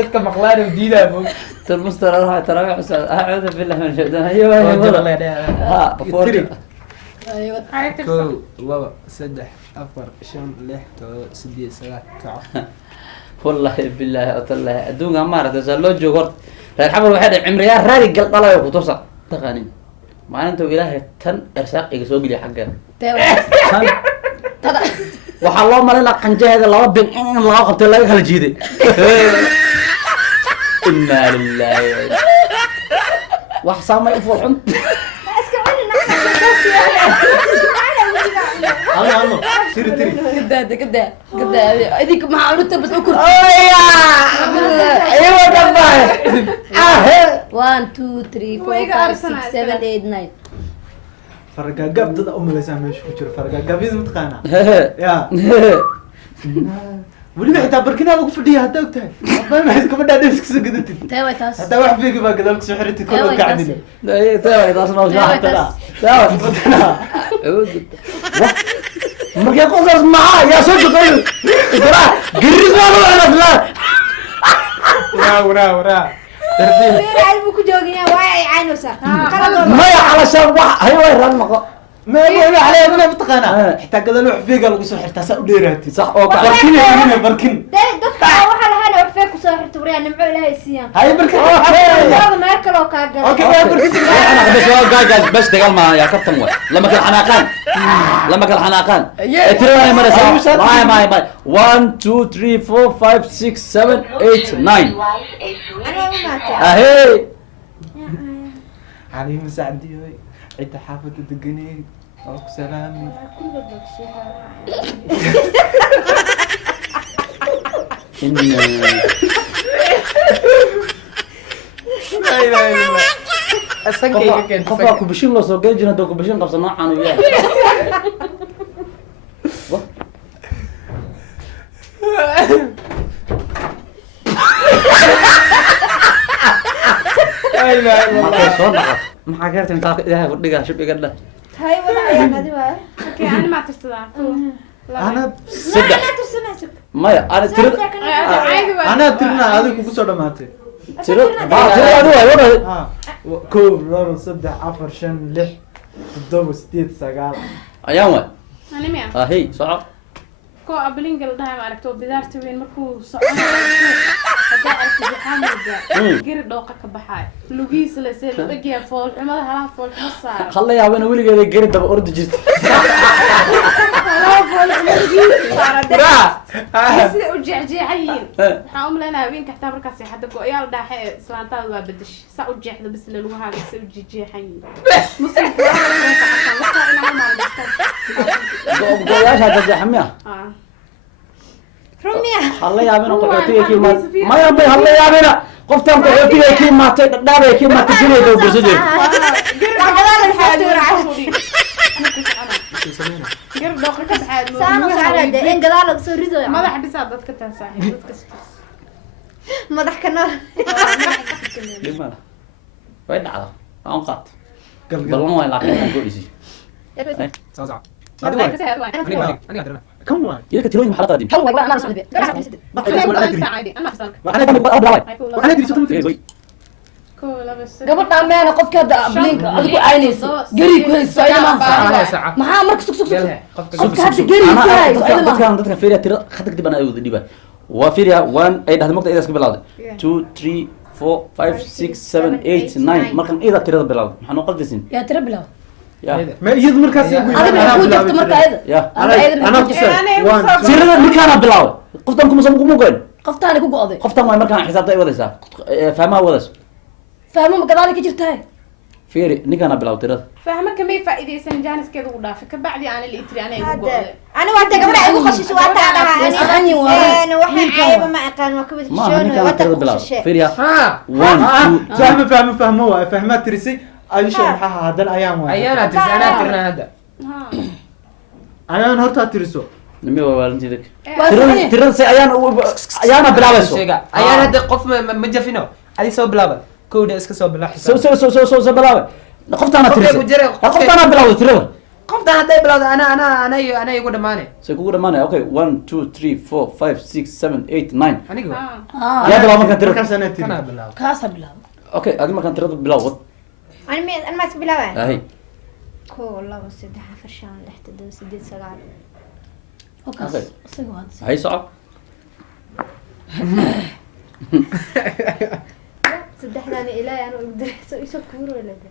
dadka maqlaan oo diidaa bog المستر راح تراويح استاذ اعوذ بالله من الشيطان ايوه ها ايوه كو لبا سدح افر شن لح تو سدي سبع كعب والله بالله والله ادوغا ما رد لو جوغر reer xabar waxay dhacay cimriyaa raadi gal dhalayo ku tusa taqaanin maalinta ilaahay tan irsaaq iga soo geliya xaggeeda waxaa loo marinaa qanjaheeda laba bin in laga qabtay laga kala jiiday inna lillahi wax saamay u furxun الله سيري تري كده اديك مع عروته بس اكل ايوه دبا 1 2 3 4 5 6 7 8 9 فرقا قاب ضد ام لسان مش كجر فرقا قاب يد متقانا يا ولي حتى بركنا لو فديها هدا وتاي ما حد كبدا ديسك سقدت تاوي تاس هدا واحد فيك با قدامك سحرتي كله قاعدين اي تاوي تاس نو حتى لا تاوي مركي قصص معاه يا صدق ترى قريز ما له انا ورا ترتيب علمك جوجيا واي عينوسا ما علشان واحد هي وين رمقه ما يقول عليه ما بتقنا حتى كذا لو فيك لو سو حتى سا ديراتي صح او بركين هنا بركين ددك waxa la hada wax ku soo xirto wariya nimco ilaahay siiyaan هاي بركين هذا ما كلو كاغل اوكي يا بركين انا بس جاج بس دقال ما يا كابتن وين لما كان حناقان ترى ما رسا ما 1 2 3 4 5 6 7 8 9 اهي علي مساعدي انت حافظ الدقني او سلامي لا لا لا اسنكي كان قفا كوبشين لو سو جينا دو كوبشين قبصنا عن وياه لا لا ما ما حكيت انت الهي فدغا شو دغلا هاي ولا عيان هذه واي اوكي انا ما ترسدها انا صدق ما انا ترى انا ترنا هذه كوكو سو دماتي ترى هذا كوب لورو صدح عفر شن لح تدوب ستيت سقال ايام انا ميا هي صح كو ابلينج لدها ما aragto bidaarta weyn markuu soconayo hada aragto xamuda giri dhooqa ka baxay lugiis la soo dhagiya fool xumada halaha fool ma saar خلي يا وين وليgeeda gari daba ordi jirtay halaha fool lugiis saar sida u jeexjeexayin waxa u maleynaa haweenka xitaa markaas xada go'yaal dhaaxay islaantaada waa badash sa u jeexdo bis la lugu haaga sa u jeexayin muslimku waxa ina ma go'yaasha jajaxmiya رمية الله يعمل قحوتي كي ما يبي الله يعمل قفتم قحوتي كي ما تدابه كي ما تجري دو بسجل هذا الحاضر عشري غير دوقك بحال سانو سعره ده ان قدالك سو ريدو ما بحبس dadka tan saaxiib dadka madax kana لما وين على انقط والله ما لاقي كويسي صح انا كم واحد يلك تلوين حلقه دي هو والله انا اسمع به عادي انا بسالك انا كان ابو دراي انا ادري شو كولا بس gabadha meena qofka blinka adigu aynayso gari ku hayso ayma maxaa marka sug qofka hadda gari dadkan dadka fiiriya tiro khadag dib ana ay wada dhiba waa fiiriya 1 ay dhahdo marka idaas ka bilawday 2 3 4 5 6 7 8 9 markan ida tirada bilawday maxaa noo qaldisin yaa tira bilaw يا ما يد مركز يقول adiga ku jirto marka ayada يا انا tirada ninkaana bilawday qoftan kuma soo kuma goyn qoftaani ku go'day qoftan way markaan xisaabta ay wadaysaa fahmaa wadayso fahmo ma gadaal ka jirtaa fiiri ninkaan bilaw tirada fahma kamay faa'iideysan jaaniskeeda ugu dhaafay ka bacdi aan la itri anay ugu هذا go'day انا وقت قبل اقول خشيش وقت هذا عني والله. انا واحد عايبه ما كان ما كنت maaha ninkaan tirada bilaw fiiriya ها 1 2 فهمت ترسي ايش maxaa hadan ayaan waa ayaana tirsanaa tirna hadda ayaan horta tiriso nimi waa waalintiidak Waa tirada si ayaana bilaabayso sheega ayaan hadda qof ma jafino adi soo bilaaba kowda iska soo bilaa soo bilaabay qoftaana tirisa qoftaana bilawday tirada qoftan hadday bilawda ana igu dhamaane say kugu dhamaanaya okay 1 2 3 4 5 6 7 8 9 aniga yaa bilaw markaan tirada markaas ana tiri kana bilaab kaasa bilaab okay adi markaan tirada bilawd انا ما اسمي لا ahay كو والله بس ده فرشان لحت دو سديد سغال okaas Okay. isaga waa hay soco صدح لنا الهي انا اقدر ايش كبر ولا ده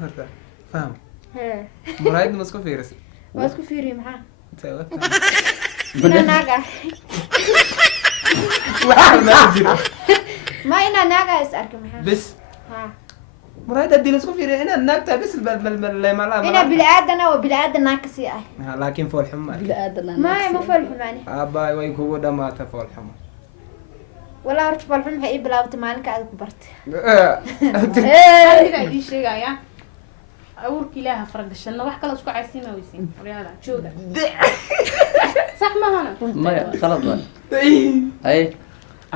horta faham ها muraayad ma isku fiirisay واسكو فيري معاه Intee انا ناقه waxa ma jiro ما انا ناقه اسالك معاه bes ها muraayad hadii la isku fiiriyo inaad naagtaa bes انا بالعاده وبالعاده ناقصي اه laakiin fool xumo bini aadana ما مو فلح معني aabbaay way kugu dhamaata fool xumo ولا هرت فلح هي بلاوت مالك عاد كبرت aniga idin sheegaya awurka ilaaha faragashanna wax kale isku caysiima weysin waryaada jooga sax mahana maya khalad waa hay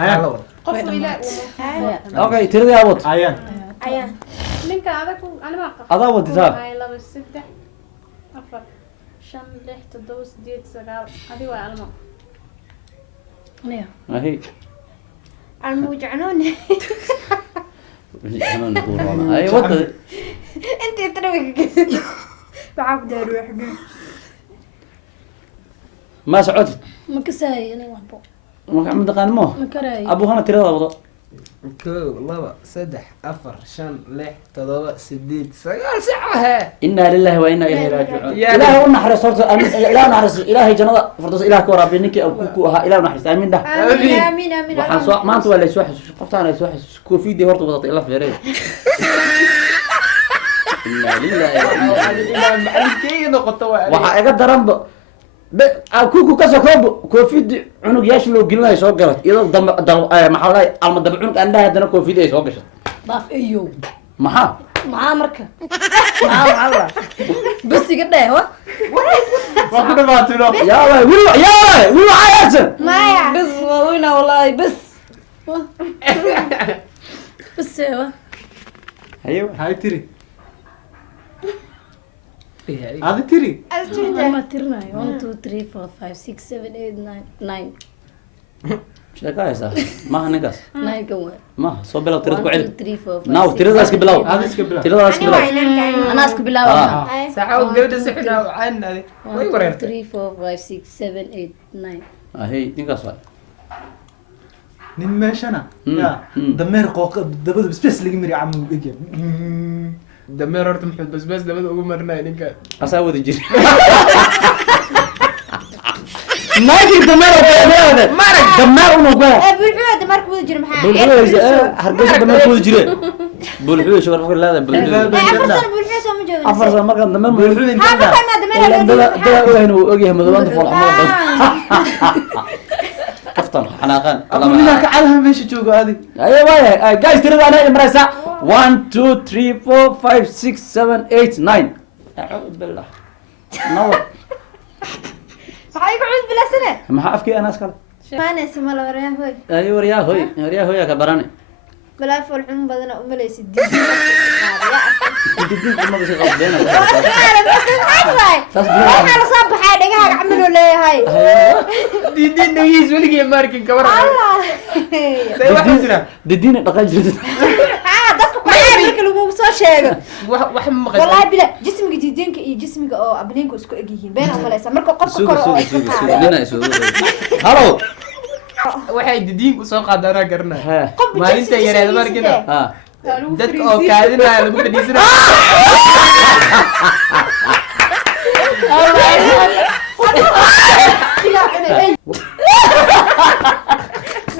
ayaan qofka ilaaha okay tirada yaa wad ayaan عيان ninka adag anima qaf adaa wadisaa ay 2 3 4 5 6 7 8 9 adi waa almo aniga ahay الموجعنون xanuun ku roona hay wad انت تروي بعد روح ma socotid ma kasaay aniga waxbo marka ma taqaan mo ma karaay abuhana tirada wado 1 2 3 4 5 6 7 8 9 sacahe inna lillahi wa inna ilayhi raaji'un Ya ilaahay u naxariisto horta ilaahay naxariisto ilaahay jannada fardos ilaahay ka waraabiyo ninkii ku ahaa ilaahay naxariisto aamin dah امين امين امين waxaan soo maanta waa la soo xasuus qoftaan ay soo xasuus koofidii horta wadatay ila feeray inna lillahi wa inna ilayhi macalinkeyga noqoto waa waxa iga daranba kuku ka soo koobo koofidi cunug yaash loo gelinayo soo galay iyadoo maxaa lahay alma daba cunug aan dhahay haddana koofidi ay soo gashay daaf iyo maxaa maxaa marka maxaa bas iga dheh wa waa ku dhamaatino yaa waay wiil waxaa yaadsan مايا bas waa weyna wallaahi bas bas wa hayo hay tiri adi tiri ma tirinayo 1 2 3 4 5 6 7 8 9 sheeka haysaa maaha ninkaas 9 kan waa maaha soo bilow tirada ku 1 celi 2 3 4 5 naaw tiradaas ka bilow adi iska bilaw tiradaas ka bilow anaa isku bilaaba saxaw gabadha si xidha aan adi way 1 wareertay 2 3 4 5 6 7 8 9 ahay ninkaas waa nin meeshana Mm, ya mm. dameer qooq dabada basbas laga miri camu dhigay dameer horta muxuu basbaas dabada ugu marinaya ninka asaa wada jiri naagii dameer oo beebeede dameer unu gwa بالعود مرك وجر معاه bulxulaysa hargeysa dameer ku wada jire bulxulaysa war fakir leedahay bulxulaysa افرسن بالعود سو مجوز afar sano markaan dameer bulxuud ها inta بقى ما دمر dada ogahayna wuu ogyahay madoobaanta foolxumada badan kaftan xanaaqaan abu ninka kacalaha meesha joogo adi ayo waaya guys tirada anaa imaraysa 1 2 3 4 5 6 7 8 9 acuud billah nawad هاي قعود بلا سنه maxaa afkii anaa iskale ما نسي ما لو ريان هوي ayo waryaa hoy ka barane بلا فول حم بدنا امليس دي didin kuma bisi qabdeena بس انا صبح حاجه عملوا لي هاي diidin dhagiis weligii markin kabar الله say waxa jira didin dhaqan jirtay ها dadku ku markii lagu soo sheego wax ma maqashay والله بلا جسمك diidinka iyo jismiga oo abniinka isku eg yihiin been umalaysa marka qofka koro oo isku qaado nina isugu halo waxay didiinku soo qaadanaa garanaa ha maalinta yareed markina ha dadka oo kaadinaya lagu fadhiisanaya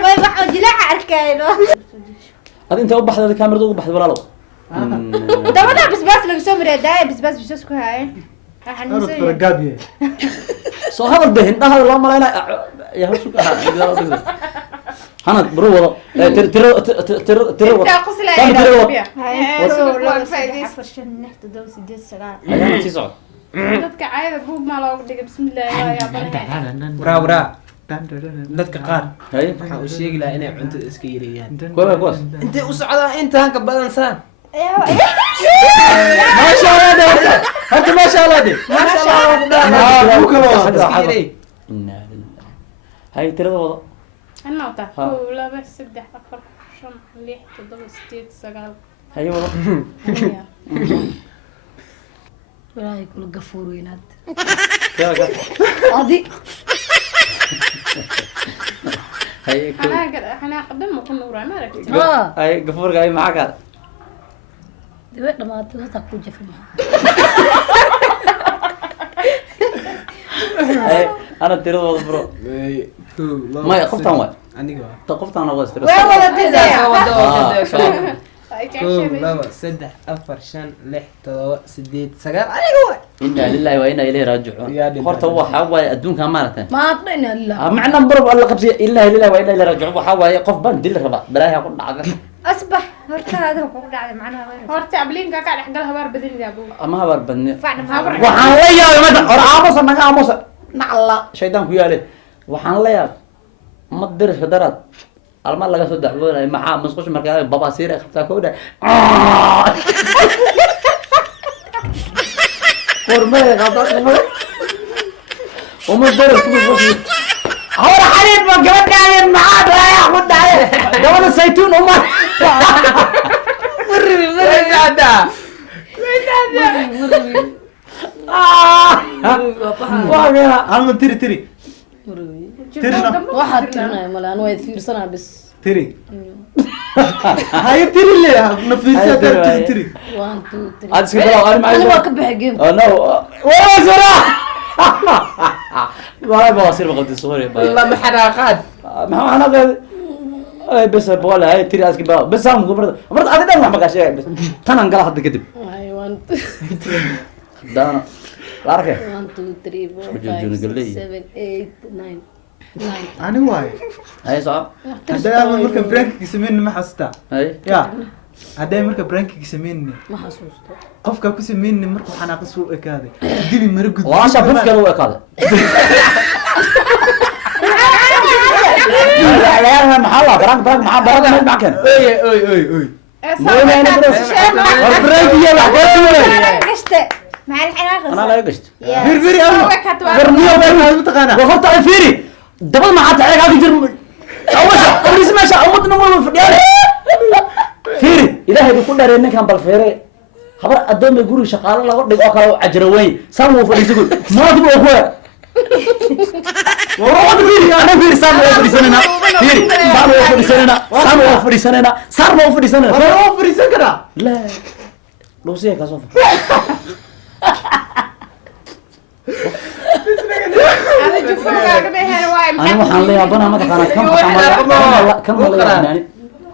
way waxa jilaaca arkayno adin انت وبحث كاميرا وبحث ولا لو dabada basbaas lagu soo maray daay basbaas bisas ku haayeen waxaan أنا nisay فرقابيه soo hadal dehin dhaha loo malayna ya hawshu hanad bro wado tiro inta qosla Kan tiro wado ayaan sii socod dadka caayada buug ma looga dhigay bismillaahi ya baraha waraa dadka qaar hay waxaan u sheegi lahaa inay cuntada iska yareeyaan kuwaas intay u socdaan intaan ka badan saan ما شاء الله ده انت ما شاء الله دي ما sha Allah مو كلام iska yareey إنا لله هاي ترى وضع أنا وتا ها. ولا بس سدح أفر شن ليه تضل ستيت سجال هاي وضع walaahi kula gafuur weynaad كذا كذا adi هاي كل أنا قدام ما كنا ورا ما ركت هاي قفور قاعد معك هذا dibay dhamaatay hata ku jafay هاي أنا ترى وضع برو ما يخفت عن وين aniga تقفت عن وين ترى waa wada diday kow laba saddex afar shan lix todoba sideed sagaal aniga waay إنا لله وإنا إليه راجعون يا دي خرط هو حواي أدون كمانة maanta ina lillah معنا مبرب الله قبسي إلا لله وإنا إليه راجعون وحواي قف بان دل ربع بلاها يقول عذاب asbax horta hada ku dhacay macnaha هورتي أبلين كاكا حق الهبار بدل يا أبو أما هبر بني facna waxaan la yaabay mada or aamusa naga aamusa nacla shaydaanku yaale waxaan la yaab ma diris darad alma laga soo dacwoonayo maxaa masquush markaa babasiir ay qabtaa kooda qormada qabtaa uma diris ku masquush hawra xariib ma gabadhaayeen maxaa dhaaya ku dhacay gabadha saytuun uma هل تري تري waxaad tirinaya male anu waad fiirsanaa bis تري هاي تري اللي نفيسها هاي تري، تري تري 1 2 3 هذا سكبر أنا معي ani waa ka baxay game Oh no! Wala sira! Wala bawasir baqad sori. والله ما حراقات Ma ana qad ay bas bola ay tiri aski ba bas am gobar. Amar adi dhan wax ma gashay bas. Tanan gala hadda kadib. ay 1 Dana. Larke. 1 2 3 Sujud 4 galay. 5 6 7 8 9 أنا واي Ay soo. هذا مركب برانك يسميني ما حستا Ay. يا هذا مركب برانك يسميني ma xasuusto قفك كو سميني مركب حناق سوق كذا ديني مرقد Waasha bufka loo ekaade. Ya maxalla barang maxaa barang ma kan. أي Barang iyo wax ka gashte maal xanaaq Ana la gasht. فير فيري أنا برنيو برنيو تقانا وقفت على فيري دبل ما حتى عليك هذا جرم أوسع أولي سماشة أمتنا مو في ديالي فيري إلهي بيكون داري إنك هم بالفيري خبر أدوم يقولوا شغال الله ورد أكلوا عجروين سامو فريسي يقول ما تبغى أخوه والله فيري أنا فيري سامو فريسنا فيري سامو فريسنا سامو فريسنا سامو فريسنا أنا أوفري سكرة لا لو سيك أصلا أنا جفوك بهر واي أنا waxaan la yaabana ma taqaana kan ma la yaabana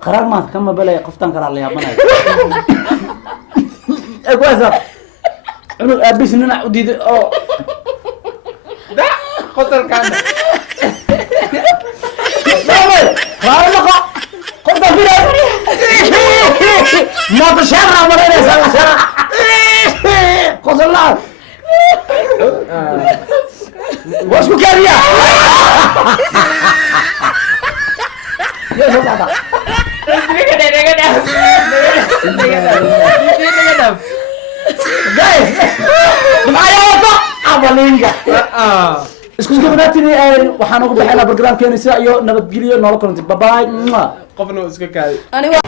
qaraar ma kan ma balay qoftan qaraar la yaabana ay kuwaasa inuu aabisnina u diiday oo qosolkan qaraar ma qoftan firay ma tashara ma leeyahay sala qosla واسكو كاريا يا سبعة جاي معايا وطا عملينجا اسكو سكبناتني waxaan ugu bixinaa barnaamijkeena si ayo nabadgeliyo nolol kulanti bye bye qofna iska kaadi ani waa